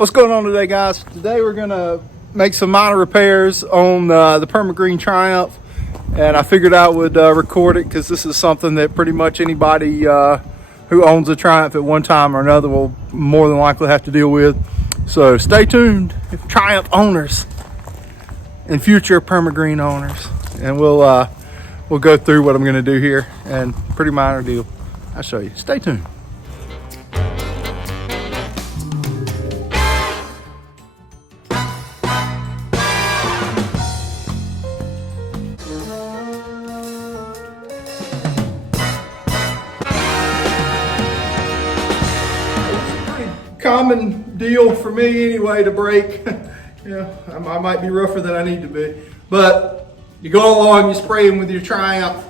What's going on today, guys? Today we're gonna make some minor repairs on the Permagreen Triumph, and I figured I would record it because this is something that pretty much anybody who owns a Triumph at one time or another will more than likely have to deal with. So stay tuned, Triumph owners and future Permagreen owners, and we'll go through what I'm gonna do here, and pretty minor deal. I'll show you. Stay tuned. Common deal for me anyway to break. I might be rougher than I need to be, but you go along, you spray them with your Triumph,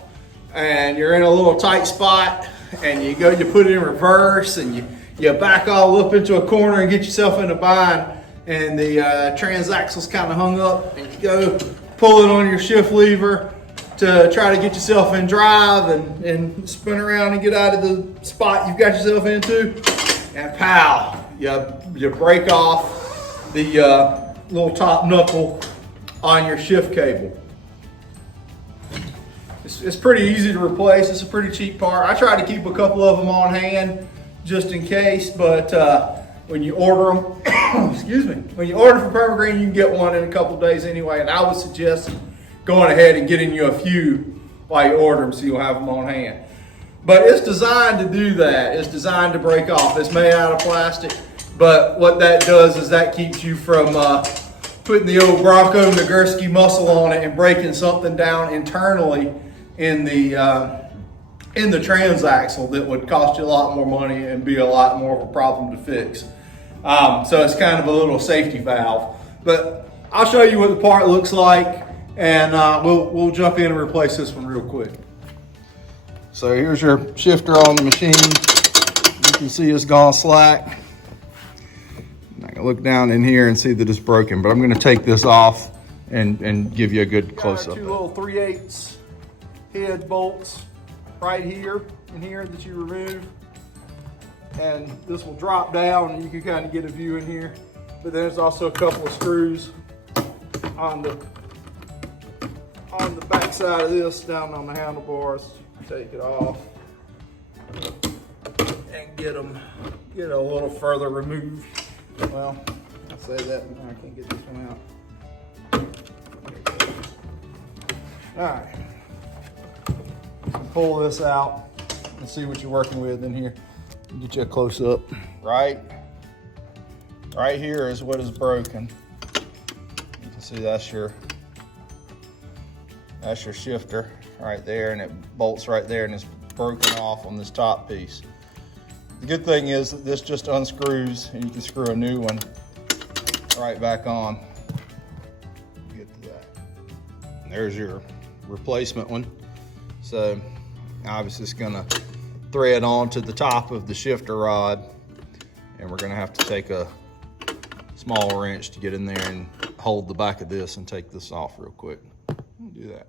and you're in a little tight spot, and you put it in reverse, and you back all up into a corner and get yourself in a bind, and the transaxle's kind of hung up, and you go pull it on your shift lever to try to get yourself in drive and spin around and get out of the spot you've got yourself into, and pow, you break off the little top knuckle on your shift cable. It's pretty easy to replace. It's a pretty cheap part. I try to keep a couple of them on hand just in case, but when you order them, excuse me, when you order from Permagreen, you can get one in a couple days anyway, and I would suggest going ahead and getting you a few while you order them so you'll have them on hand. But it's designed to do that. It's designed to break off. It's made out of plastic, but what that does is that keeps you from putting the old Bronco Nagurski muscle on it and breaking something down internally in the transaxle that would cost you a lot more money and be a lot more of a problem to fix. So it's kind of a little safety valve. But I'll show you what the part looks like, and we'll jump in and replace this one real quick. So here's your shifter on the machine. You can see it's gone slack. I can look down in here and see that it's broken, but I'm going to take this off and give you a good close-up. Two little 3/8 head bolts right here in here that you remove, and this will drop down and you can kind of get a view in here. But there's also a couple of screws on the back side of this, down on the handlebars. Take it off and get a little further removed. Well, I say that, but I can't get this one out. All right, pull this out and see what you're working with in here. Get you a close up. Right here is what is broken. You can see that's your shifter right there, and it bolts right there, and it's broken off on this top piece. The good thing is that this just unscrews and you can screw a new one right back on. Get to that. And there's your replacement one. So obviously it's gonna thread onto the top of the shifter rod, and we're gonna have to take a small wrench to get in there and hold the back of this and take this off real quick. We'll do that.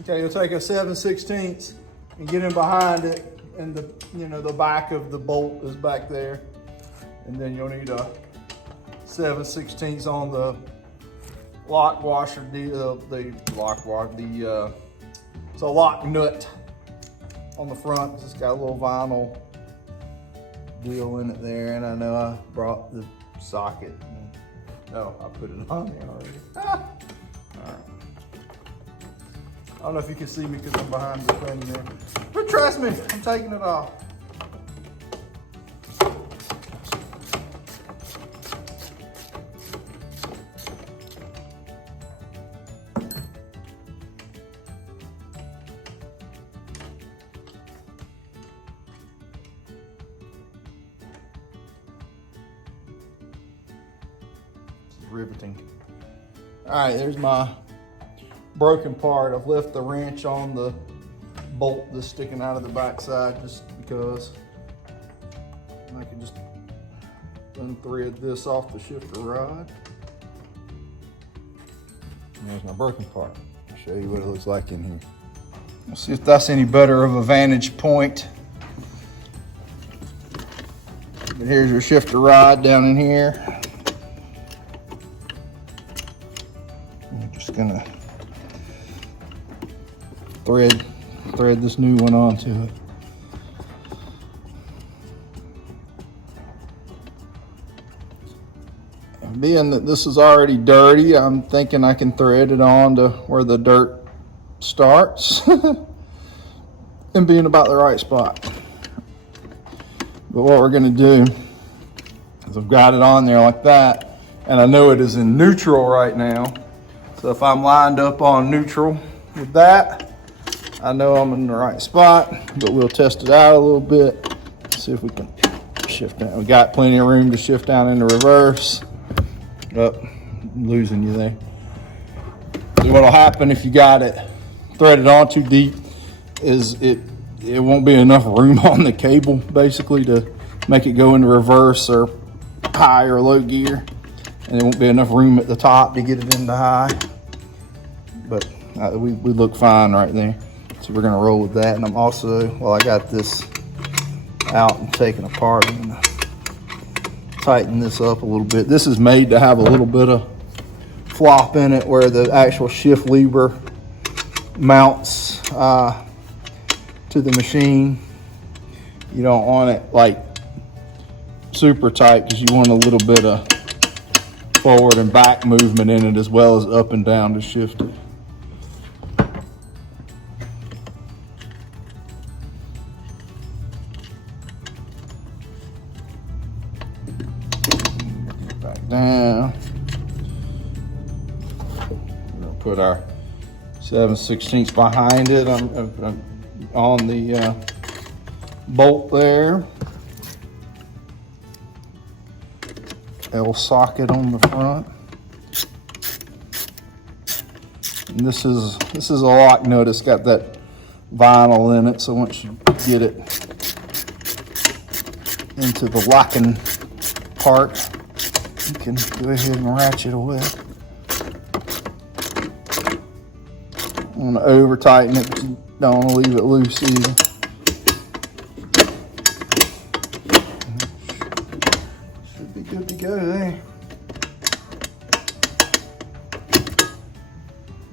Okay, you'll take a 7/16 and get in behind it, and the back of the bolt is back there, and then you'll need a 7/16 on the lock washer, it's a lock nut on the front. It's just got a little vinyl deal in it there, and I know I brought the socket. Oh, I put it on there already. All right. I don't know if you can see me because I'm behind the thing there. But trust me, I'm taking it off. Riveting. All right, there's my broken part. I've left the wrench on the bolt that's sticking out of the backside just because I can just unthread this off the shifter rod. And there's my broken part. I'll show you what it looks like in here. We'll see if that's any better of a vantage point But here's your shifter rod down in here. I'm just gonna thread this new one onto it. Being that this is already dirty, I'm thinking I can thread it on to where the dirt starts and be in about the right spot. But what we're going to do is I've got it on there like that, and I know it is in neutral right now. So if I'm lined up on neutral with that, I know I'm in the right spot. But we'll test it out a little bit, see if we can shift down. We got plenty of room to shift down into reverse. Oh, losing you there. So what'll happen if you got it threaded on too deep is it won't be enough room on the cable basically to make it go into reverse or high or low gear, and there won't be enough room at the top to get it into high. But we look fine right there, so we're gonna roll with that. And I'm also, while I got this out and taken apart, I'm gonna tighten this up a little bit. This is made to have a little bit of flop in it where the actual shift lever mounts to the machine. You don't want it like super tight because you want a little bit of forward and back movement in it as well as up and down to shift it. Back down. We'll put our 7/16 behind it. I'm on the bolt there. L socket on the front. And this is a lock nut. It's got that vinyl in it, so once you get it into the locking part, you can go ahead and ratchet away. I'm gonna over tighten it, but you don't want to leave it loose either. Should be good to go there.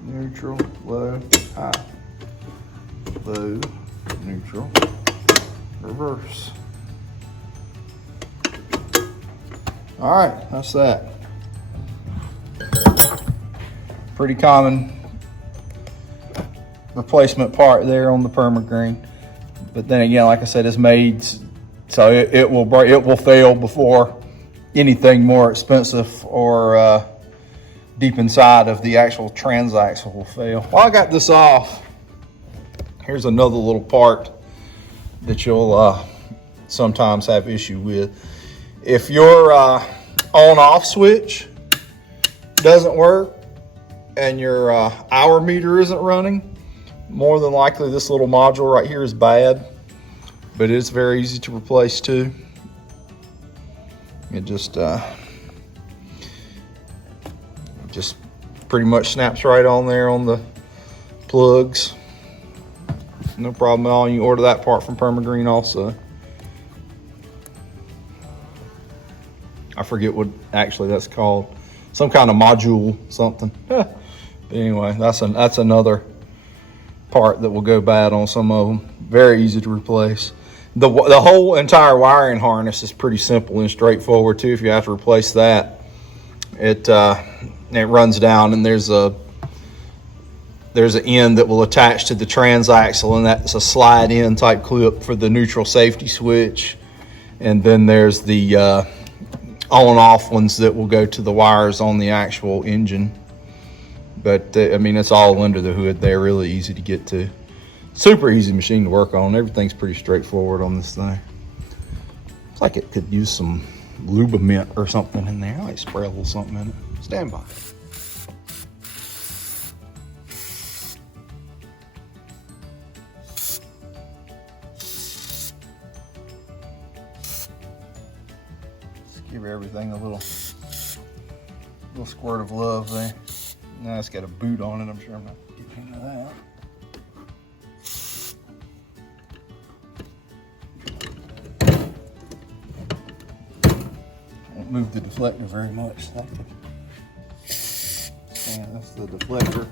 Neutral, low, high, low, neutral, reverse. All right, that's that. Pretty common replacement part there on the Permagreen, but then again, like I said, it's made so it will break, it will fail before anything more expensive or deep inside of the actual transaxle will fail. While I got this off, here's another little part that you'll sometimes have issue with. If your on-off switch doesn't work and your hour meter isn't running, more than likely this little module right here is bad, but it's very easy to replace too. It just pretty much snaps right on there on the plugs. No problem at all. You can order that part from Permagreen also. I forget what actually that's called. Some kind of module something. But anyway, that's another part that will go bad on some of them. Very easy to replace. The whole entire wiring harness is pretty simple and straightforward too. If you have to replace that, it runs down, and there's an end that will attach to the transaxle, and that's a slide in type clip for the neutral safety switch. And then there's the on off ones that will go to the wires on the actual engine. But I mean, it's all under the hood. They're really easy to get to. Super easy machine to work on. Everything's pretty straightforward on this thing. It's like it could use some lubament or something in there. I might spray a little something in it. Stand by. Just give everything a little squirt of love there. Now it's got a boot on it. I'm sure I'm not getting into that. move the deflector very much. Yeah, that's the deflector.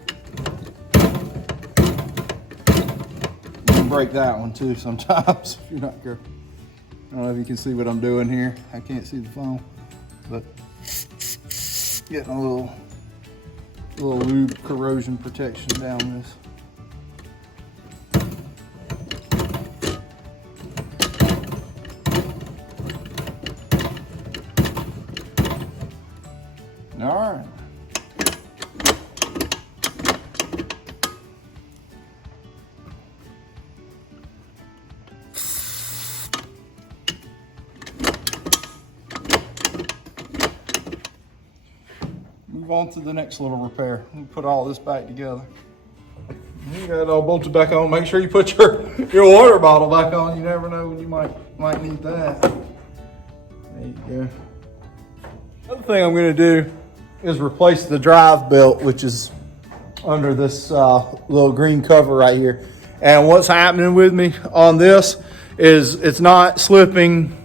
You can break that one too sometimes if you're not careful. I don't know if you can see what I'm doing here. I can't see the phone, but getting a little lube corrosion protection down this. All right. Move on to the next little repair. Let me put all this back together. You got it all bolted back on. Make sure you put your water bottle back on. You never know when you might need that. There you go. Another thing I'm going to do is replace the drive belt, which is under this little green cover right here. And what's happening with me on this is it's not slipping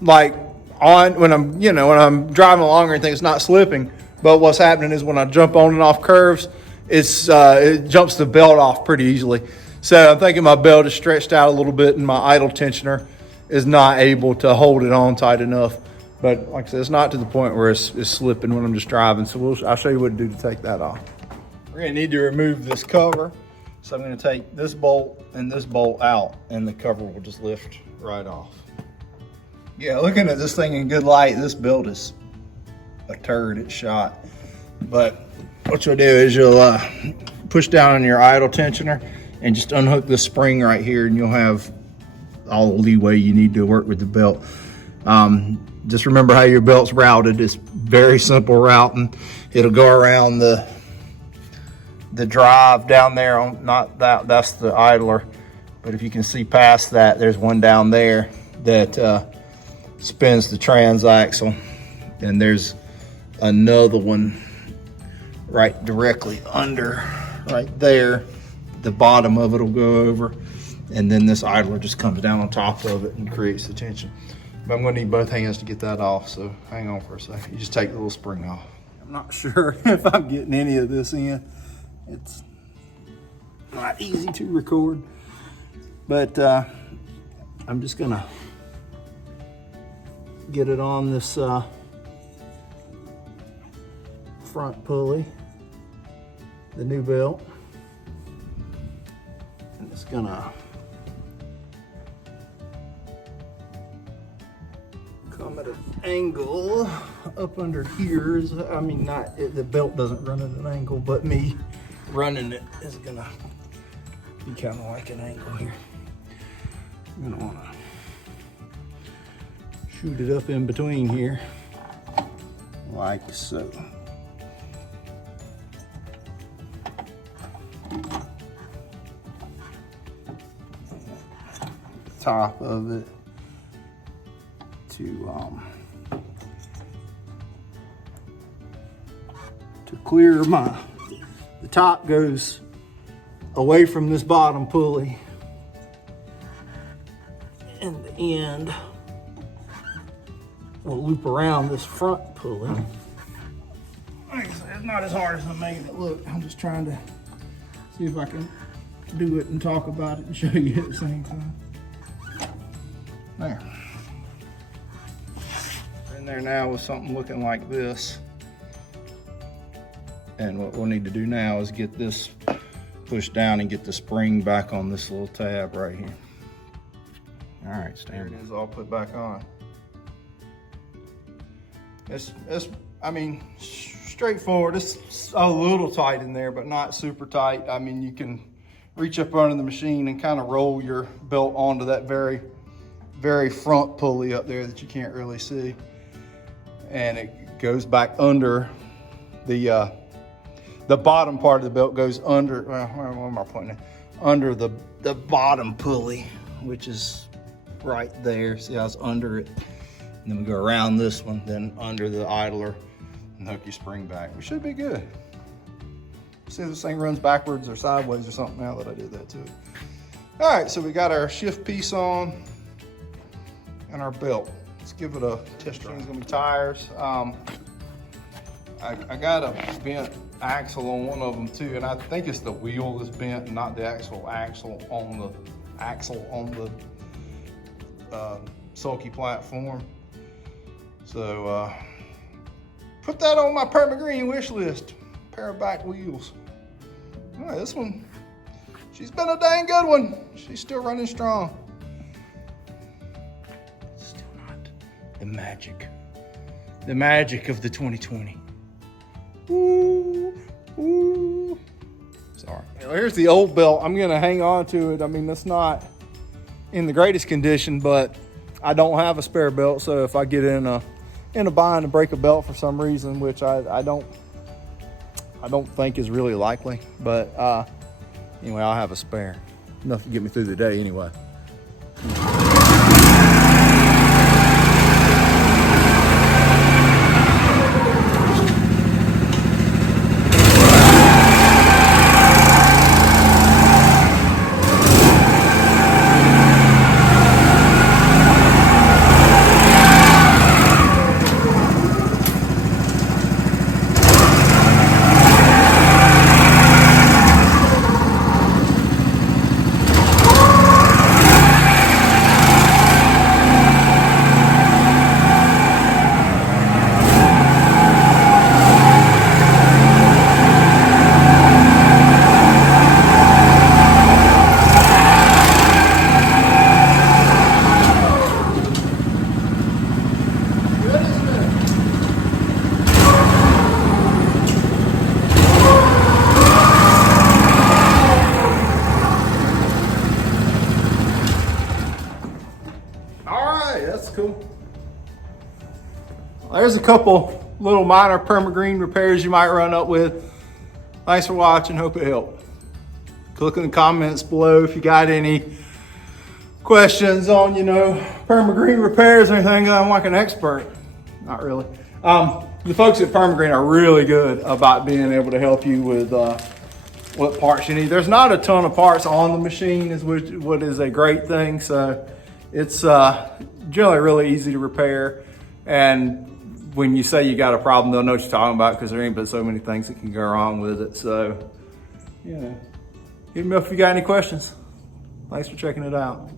like on when I'm driving along or anything. It's not slipping. But what's happening is when I jump on and off curves, it jumps the belt off pretty easily. So I'm thinking my belt is stretched out a little bit and my idle tensioner is not able to hold it on tight enough. But like I said, it's not to the point where it's slipping when I'm just driving. So I'll show you what to do to take that off. We're gonna need to remove this cover. So I'm gonna take this bolt and this bolt out and the cover will just lift right off. Yeah, looking at this thing in good light, this belt is a turd, it's shot. But what you'll do is you'll push down on your idle tensioner and just unhook the spring right here and you'll have all the leeway you need to work with the belt. Just remember how your belt's routed. It's very simple routing. It'll go around the drive down there on, not that, that's the idler. But if you can see past that, there's one down there that spins the transaxle. And there's another one right directly under, right there. The bottom of it will go over. And then this idler just comes down on top of it and creates the tension. But I'm gonna need both hands to get that off, so hang on for a second. You just take the little spring off. I'm not sure if I'm getting any of this in. It's not easy to record, but I'm just gonna get it on this front pulley, the new belt, and it's gonna come at an angle up under here. I mean, the belt doesn't run at an angle, but me running it is gonna be kind of like an angle here. I'm gonna wanna shoot it up in between here, like so. Top of it to clear the top goes away from this bottom pulley and the end will loop around this front pulley. Like I said, it's not as hard as I'm making it look. I'm just trying to see if I can do it and talk about it and show you at the same time. There. In there now with something looking like this. And what we'll need to do now is get this pushed down and get the spring back on this little tab right here. All right, there it is all put back on. It's I mean, straightforward. It's a little tight in there, but not super tight. I mean, you can reach up under the machine and kind of roll your belt onto that very front pulley up there that you can't really see. And it goes back under the bottom part of the belt goes under, well, where am I pointing at? Under the bottom pulley, which is right there. See how it's under it? And then we go around this one, then under the idler and hook your spring back. We should be good. See if this thing runs backwards or sideways or something now that I did that to it. All right, so we got our shift piece on and our belt. Let's give it a test drive. It's gonna be tires. I got a bent axle on one of them too, and I think it's the wheel that's bent, not the actual axle on the sulky platform. So put that on my Permagreen wish list. Pair of back wheels. All right, this one, she's been a dang good one. She's still running strong. Still not the magic of the 2020. Ooh, ooh. Sorry. Here's the old belt. I'm gonna hang on to it. I mean, it's not in the greatest condition, but I don't have a spare belt. So if I get in a bind and break a belt for some reason, which I don't think is really likely, but anyway, I'll have a spare. Enough to get me through the day anyway. That's cool. There's a couple little minor Permagreen repairs you might run up with. Thanks for watching. Hope it helped. Click in the comments below if you got any questions on, Permagreen repairs or anything. I'm like an expert. Not really. The folks at Permagreen are really good about being able to help you with what parts you need. There's not a ton of parts on the machine, what is a great thing. So it's generally really easy to repair. And when you say you got a problem, they'll know what you're talking about because there ain't but so many things that can go wrong with it. So, hit me up if you got any questions. Thanks for checking it out.